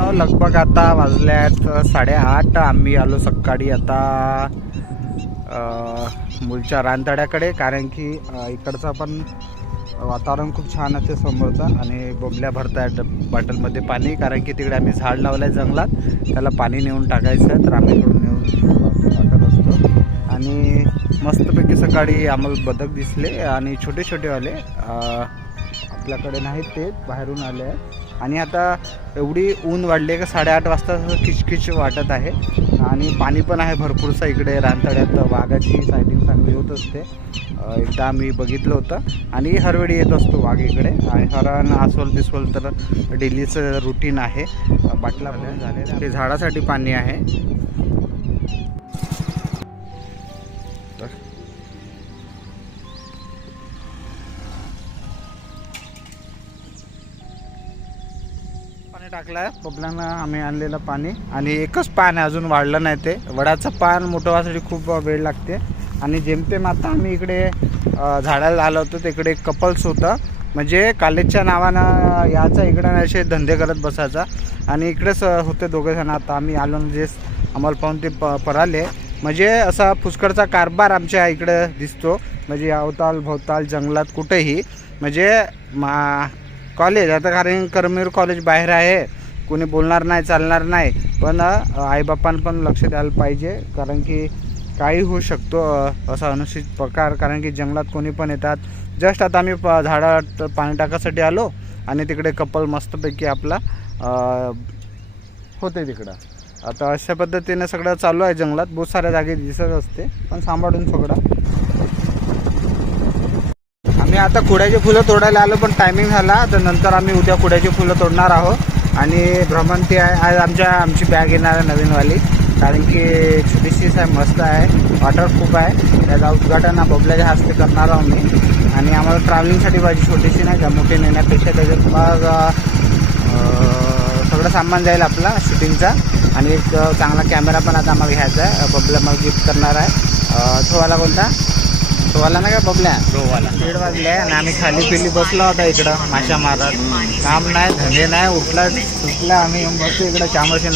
मित्रांनो लगभग आता वाजल्यात साडेआठ. आम्ही आलो सकाळी आता मुलच्या रानतड्याकडे कारण की इकडचं पण वातावरण खूप छान असते समोरचं आणि बोंबल्या भरतायत बॉटलमध्ये पाणी कारण की तिकडे आम्ही झाड लावलं आहे जंगलात. त्याला पाणी नेऊन टाकायचं तर आम्ही इकडून नेऊन टाकत असतो. आणि मस्तपैकी सकाळी आम्हाला बदक दिसले आणि छोटे छोटेवाले आपल्याकडे नाहीत ते बाहेरून आले आहेत. आणि आता एवढी ऊन वाढली आहे का साडेआठ वाजता किचकिच वाटत आहे. आणि पाणी पण आहे भरपूरसं इकडे रानतड्यात वाघाची सायटिंग चांगली होत असते. एकदा आम्ही बघितलं होतं. आणि हरवेळी येत असतो वाघ इकडे. आणि हरण अस्वल बिस्वल तर डेलीचं रुटीन आहे. बाटला भरून ते झाडासाठी पाणी आहे. टाकला टाकलंय आम्ही आणलेलं पाणी. आणि एकच पान आहे अजून वाढलं नाही ते. वडाचं पान मोठं व्हायसाठी खूप वेळ लागते. आणि जेमतेम आता आम्ही इकडे अ, झाडाला आलो होतो तिकडे कपल्स होतं. म्हणजे कॉलेजच्या नावानं याचा इकडं असे धंदे करत बसायचा. आणि इकडेच अ, होते दोघे जण. आता आम्ही आलो म्हणजे आम्हाला पाहून ते प पराले. म्हणजे असा पुष्कळचा कारभार आमच्या इकडे दिसतो. म्हणजे अवताल भोवताल जंगलात कुठेही. म्हणजे मा कॉलेज आता कारण करमीर कॉलेज बाहेर आहे. कोणी बोलणार नाही चालणार नाही. पण आईबापांना पण लक्ष द्यायला पाहिजे. कारण की काही होऊ शकतो असा अनुचित प्रकार. कारण की जंगलात कोणी पण येतात. जस्ट आता आम्ही प झाडात पाणी टाकासाठी आलो. आणि तिकडे कपल मस्तपैकी आपला होते तिकडं. आता अशा पद्धतीने सगळं चालू आहे जंगलात. बहुत साऱ्या जागी दिसत असते. पण सांभाळून सगळं. आता कुड्याची फुलं तोडायला आलो पण टायमिंग झाला. तर नंतर आम्ही उद्या कुड्याची फुलं तोडणार आहोत. आणि भ्रमंती आहे आज आमच्या आमची बॅग येणार आहे नवीनवाली. कारण की छोटीशीच आहे मस्त आहे. वॉटर खूप आहे. त्याचा उद्घाटन हा बबल्याच्या हस्ते करणार आहोत मी. आणि आम्हाला ट्रॅव्हलिंगसाठी पाहिजे छोटीशी नाही का मोठी नेण्यापेक्षा त्याच्यात मग सगळं सामान जाईल आपला शूटिंगचा आणि एक चांगला कॅमेरा पण आता आम्हाला घ्यायचा आहे. बबल्या मला गिफ्ट करणार आहे. अं, तो वाला कोणता? तो वाला नाही का बबल्या दीड वाजले आणि आम्ही खाली पिली बसलो होता इकडं माशा मारत. काम नाही धंदे नाही उठला सुटला आम्ही येऊन बसतो इकडं चामोशी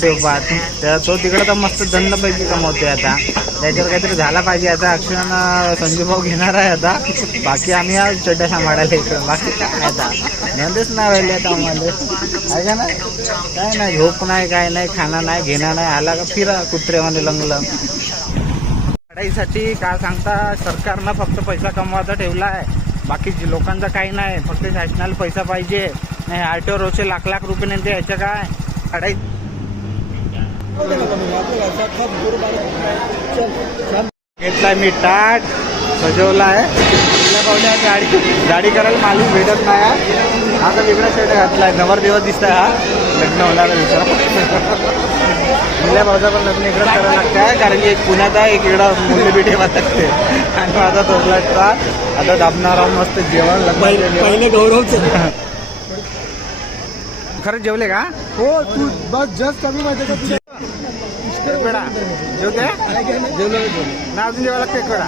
टी ओ पाहत. तर तो तिकडं तर मस्त दंडपैकी कमवतोय आता. त्याच्यावर काहीतरी झाला पाहिजे आता. अक्षर संजू भाऊ घेणार आहे आता. बाकी आम्ही आज चड्ड्या सांभाळायला इकडं. बाकी काय आता? धंदेच नाही राहिले आता आम्हाला. आहे का नाही? काय नाही झोप नाही काय नाही खाणं नाही घेणं नाही. आला का फिरा कुत्रेवाने लंगलं लढाईसाठी काय सांगता सरकारनं फक्त पैसा कमवायचा ठेवला आहे. बाकी लोकांचा लोकांचं काही नाही फक्त शासनाला पैसा पाहिजे. नाही आर टी ओ रोजचे लाख लाख रुपये नेते याच्या काय? लढाई घेतलाय मी टाट सजवला आहे गाडी गाडी करायला मालूम भेटत नाही आता वेगळा शर्ट घातलाय. नवर दिवस दिसतंय हा. लग्न होणार दुसरा मुल्या भाऊचा पण लग्न इकडं करायला लागतं आहे कारण की एक पुण्यात आहे एक इकडं मुली बी ठेवा लागते. आणि माझा तोडला आता दाबणार आहोत मस्त जेवण लग्न पहिले गौरवच. खरंच जेवले का? हो तू बस जस्ट कमी माहिती जेवते ना अजून जेवायला लागते वेळा.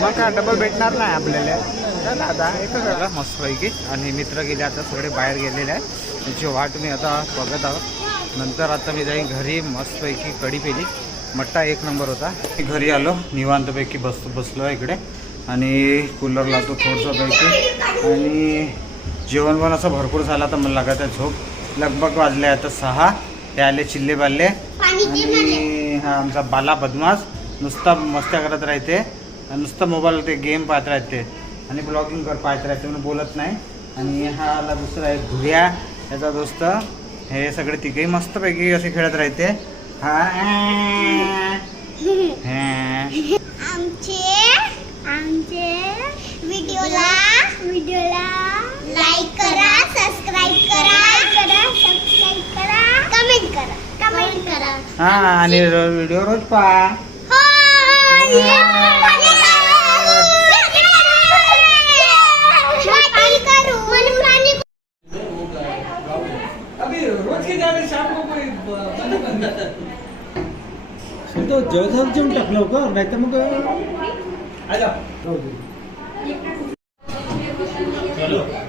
मग का डबल भेटणार नाही आपल्याला. चला आता एकच वेळा. मस्त पैकी. आणि मित्र गेले आता सगळे बाहेर गेलेले आहेत. त्याची वाट मी आता बघत आहोत नंतर आता मी जाईन घरी मस्तपैकी कढी पेली. मट्टा एक नंबर होता. मी घरी आलो निवांतपैकी बस बसलो इकडे. आणि कूलर लावतो थोडंसं पैकी आणि जेवण पण असं भरपूर झालं आता मला लागत आहे झोप. लगभग वाजले आता सहा. ते आले चिल्ले बाल्ले. आणि हा आमचा बाला बदमाश. नुसता मस्त्या करत राहते. आणि नुसतं मोबाईल ते गेम पाहत राहते. आणि ब्लॉगिंग कर पाहत राहते म्हणून बोलत नाही. आणि हा आला दुसरा आहे धुऱ्या त्याचा दोस्त. हे सगळे तिघेही मस्तपैकी असे खेळत राहते. हा. हा. आमचे आमचे व्हिडिओला व्हिडिओला लाईक करा सबस्क्राईब करा करा सबस्क्राईब करा कमेंट करा कमेंट करा. हा आणि व्हिडिओ रोज पहा हो करू मला प्राणी तो जेवण जेवण टाकलं का नाही तर मग चलो